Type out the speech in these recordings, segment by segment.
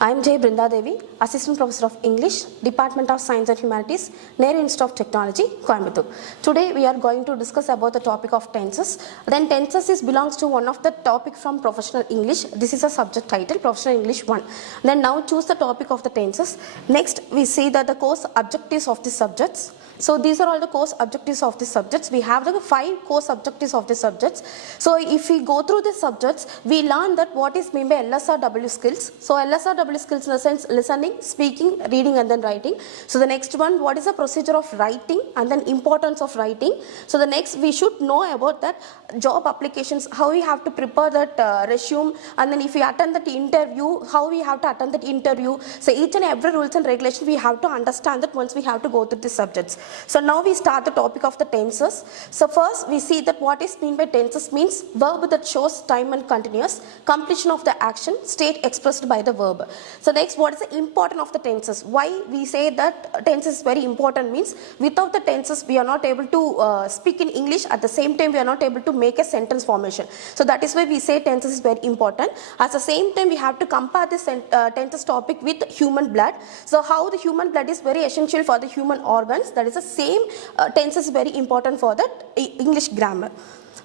I am J. Brinda Devi, Assistant Professor of English, Department of Science and Humanities, Nehru Institute of Technology, Coimbatore. Today we are going to discuss about the topic of tenses. Then tenses belongs to one of the topic from Professional English. This is a subject title, Professional English 1. Then now choose the topic of the tenses. Next we see that the course objectives of the subjects. So these are all the course objectives of the subjects. We have the 5 course objectives of the subjects. So if we go through the subjects, we learn that what is meant by LSRW skills. So LSRW skills in the sense listening, speaking, reading and then writing. So the next one, what is the procedure of writing and then importance of writing. So the next we should know about that job applications, how we have to prepare that resume, and then if we attend that interview, how we have to attend that interview. So each and every rules and regulation we have to understand that once we have to go through the subjects. So now we start the topic of the tenses. So first we see that what is meant by tenses means verb that shows time and continuous, completion of the action, state expressed by the verb. So next, what is the importance of the tenses? Why we say that tenses is very important means without the tenses we are not able to speak in English, at the same time we are not able to make a sentence formation. So that is why we say tenses is very important. At the same time we have to compare this tenses topic with human blood. So how the human blood is very essential for the human organs, that is the same tense is very important for the English grammar.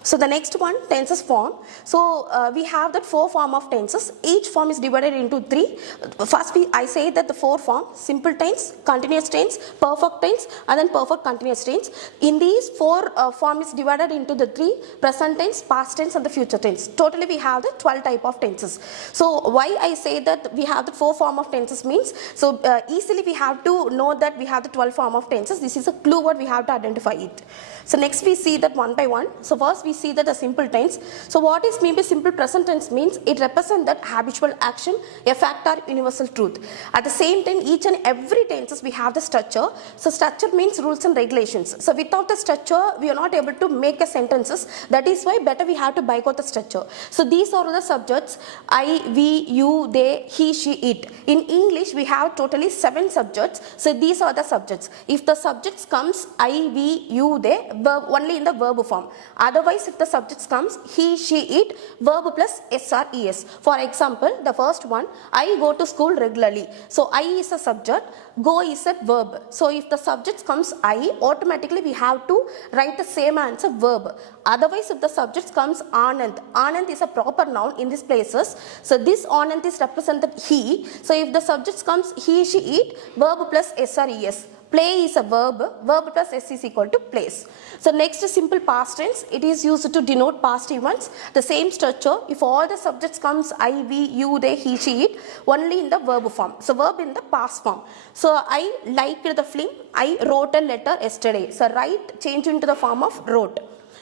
So the next one, tenses form. So we have that 4 form of tenses. Each form is divided into 3. First I say that the 4 form, simple tense, continuous tense, perfect tense and then perfect continuous tense. In these 4 form is divided into the 3, present tense, past tense and the future tense. Totally we have the 12 type of tenses. So why I say that we have the 4 form of tenses means, so easily we have to know that we have the 12 form of tenses. This is a clue what we have to identify it. So next we see that one by one. So first we see that the simple tense. So what is meant by simple present tense means it represents that habitual action, a fact or universal truth. At the same time each and every tenses we have the structure. So structure means rules and regulations. So without the structure we are not able to make a sentences. That is why better we have to bypass the structure. So these are the subjects: I, we, you, they, he, she, it. In English we have totally 7 subjects. So these are the subjects. If the subjects comes I, we, you, they, verb only in the verb form. Otherwise if the subjects comes he, she, it, verb plus s or es. For example, the first one, I go to school regularly. So I is a subject, go is a verb. So if the subject comes I, automatically we have to write the same answer verb. Otherwise if the subject comes Anand, Anand is a proper noun in these places. So this Anand is represented he. So if the subject comes he, she, it, verb plus s or es. Play is a verb, verb plus s is equal to plays. So next is simple past tense. It is used to denote past events. The same structure, if all the subjects comes I, we, you, they, he, she, it, only in the verb form. So verb in the past form. So I liked the film, I wrote a letter yesterday. So write change into the form of wrote.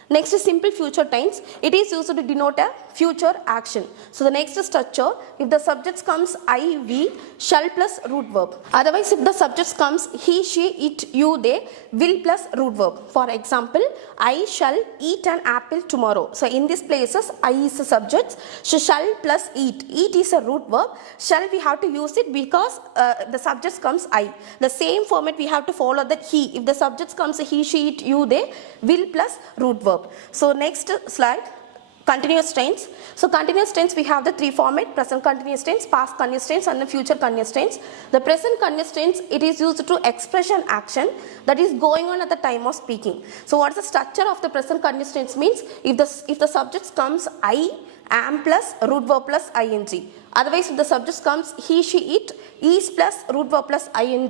Next is simple future tense. It is used to denote a future action. So the next structure, if the subject comes I, we, shall plus root verb. Otherwise if the subject comes he, she, it, you, they, will plus root verb. For example, I shall eat an apple tomorrow. So in these places I is the subject, so shall plus eat. Eat is a root verb. Shall we have to use it because the subject comes I. The same format we have to follow that he. If the subject comes he, she, it, you, they, will plus root verb. So next slide, continuous tense. So continuous tense we have the 3 format: present continuous tense, past continuous tense and the future continuous tense. The present continuous tense, it is used to express an action that is going on at the time of speaking. So what is the structure of the present continuous tense means, if the subject comes I, am plus root verb plus ing. Otherwise if the subject comes he, she, it, is plus root verb plus ing,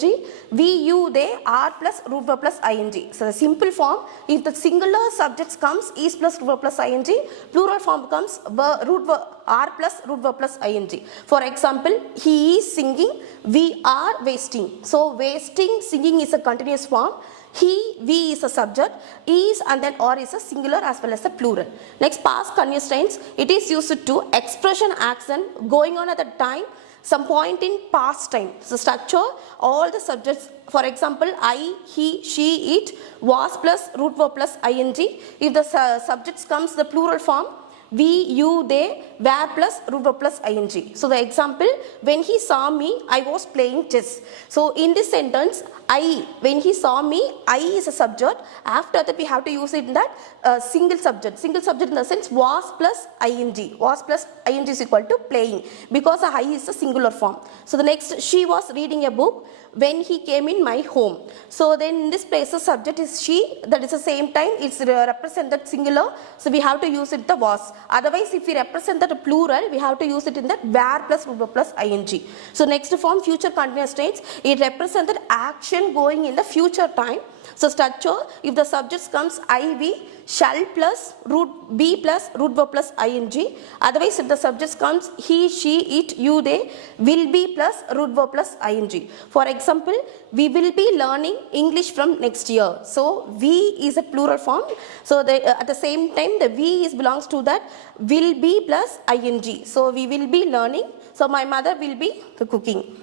we, you, they, are plus root verb plus ing. So the simple form, if the singular subject comes is plus root verb plus ing, plural form comes root verb are plus root verb plus ing. For example, he is singing, we are wasting. So wasting, singing is a continuous form. He, we is a subject, is and then or is a singular as well as a plural. Next, past continuous tense, it is used to express an action going on at the time, some point in past time. So structure, all the subjects, for example, I, he, she, it, was plus root verb plus ing. If the subjects comes the plural form, we, you, they, were plus root verb plus ing. So the example, when he saw me, I was playing chess. So in this sentence, I, when he saw me, I is a subject. After that we have to use it in that single subject. Single subject in the sense was plus ing. Was plus ing is equal to playing, because I is a singular form. So the next, she was reading a book when he came in my home. So then in this place the subject is she, that is the same time it's represented singular, so we have to use it the was. Otherwise if we represent that plural, we have to use it in that were plus root verb plus ing. So next form, future continuous tense, it represented action going in the future time. So structure, if the subject comes IV, shall plus root be plus root verb plus ing. Otherwise if the subject comes he, she, it, you, they, will be plus root verb plus ing. For example, we will be learning English from next year. So we is a plural form. So at the same time the we is belongs to that will be plus ing. So we will be learning. So my mother will be cooking.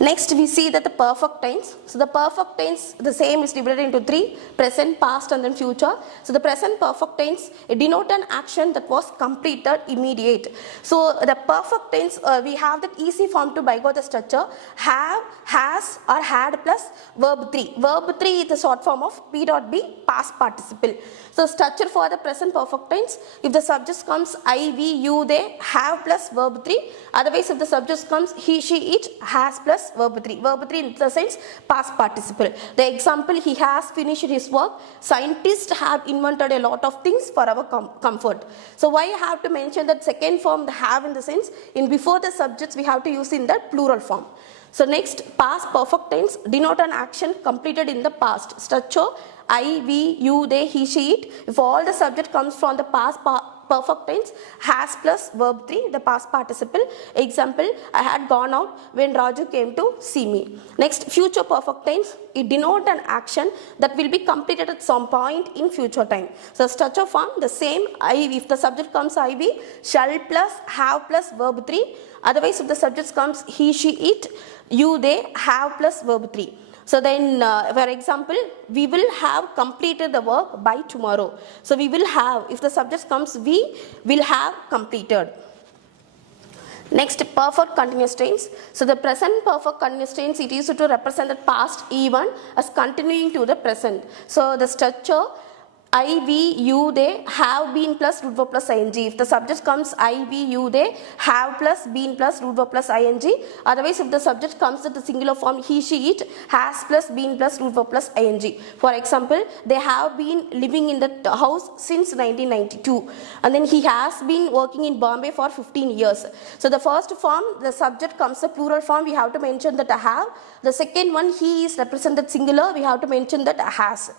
Next we see that the perfect tense. So the perfect tense, the same is divided into three: present, past and then future. So the present perfect tense, it denotes an action that was completed immediate. So the perfect tense, we have that easy form to by go the structure: have, has or had plus verb 3. Verb 3 is the short form of P dot B, past participle. So structure for the present perfect tense, if the subject comes I, we, you, they, have plus verb 3. Otherwise if the subject comes he, she, it, has plus verb 3. Verb 3 in the sense past participle. The example, he has finished his work. Scientists have invented a lot of things for our comfort. So why I have to mention that second form, the have, in the sense in before the subjects we have to use in the plural form. So next, past perfect tense denote an action completed in the past. Structure, I, we, you, they, he, she, it. If all the subject comes from the past perfect tense, has plus verb 3, the past participle. Example, I had gone out when Raju came to see me. Next, future perfect tense, it denotes an action that will be completed at some point in future time. So structure form, the same. I, if the subject comes IV, shall plus have plus verb 3. Otherwise if the subject comes he, she, it, you, they, have plus verb 3. So then for example, we will have completed the work by tomorrow. So we will have, if the subject comes we will have completed. Next, perfect continuous tense. So the present perfect continuous tense, it is to represent the past even as continuing to the present. So the structure, I, we, you, they, have been plus root verb plus ing. If the subject comes I, we, you, they, have plus been plus root verb plus ing. Otherwise if the subject comes with the singular form he, she, it, has plus been plus root verb plus ing. For example, they have been living in the house since 1992. And then he has been working in Bombay for 15 years. So the first form, the subject comes the plural form, we have to mention that I have. The second one, he is represented singular, we have to mention that I has.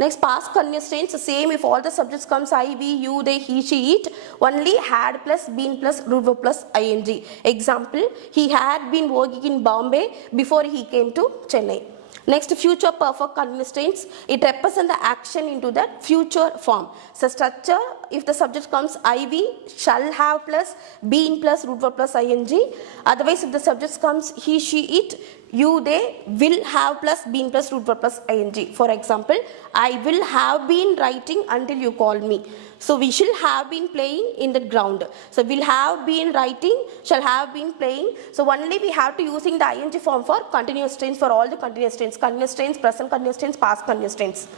Next, past continuous tense, the same. If all the subjects comes I, we, you, they, he, she, it, only had plus been plus root verb plus ing. Example, he had been working in Bombay before he came to Chennai. Next, future perfect continuous tense, it represents the action into the future form. So structure, if the subject comes IV, shall have plus been plus root verb plus ing. Otherwise if the subject comes he, she, it, you, they, will have plus been plus root verb plus ing. For example, I will have been writing until you call me. So we shall have been playing in the ground. So will have been writing, shall have been playing. So only we have to using the ing form for continuous tense, for all the continuous tense, present continuous tense, past continuous tense.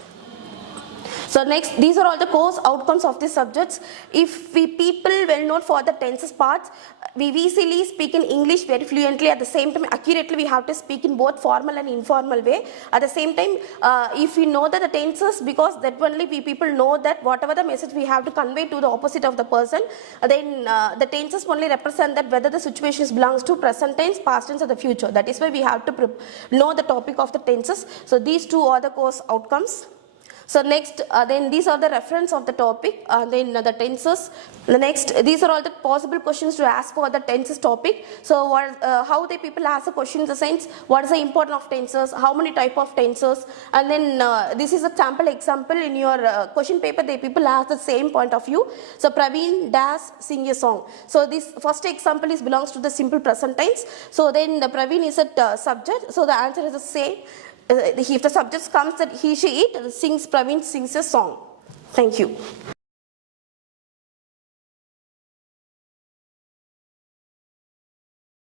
So next, these are all the course outcomes of these subjects. If we people well known for the tenses parts, we easily speak in English very fluently. At the same time, accurately we have to speak in both formal and informal way. At the same time, if we know that the tenses, because that only we people know that whatever the message we have to convey to the opposite of the person, then the tenses only represent that whether the situation belongs to present tense, past tense or the future. That is why we have to know the topic of the tenses. So these two are the course outcomes. So next, then these are the reference of the topic, then the tenses. The next, these are all the possible questions to ask for the tenses topic. So how the people ask the question in the sense, what is the importance of tenses, how many type of tenses, and then this is a sample example in your question paper, the people ask the same point of view. So Praveen does sing a song. So this first example is belongs to the simple present tense. So then the Praveen is a subject, so the answer is the same. If the subject comes that he, she, it, Praveen sings a song. Thank you.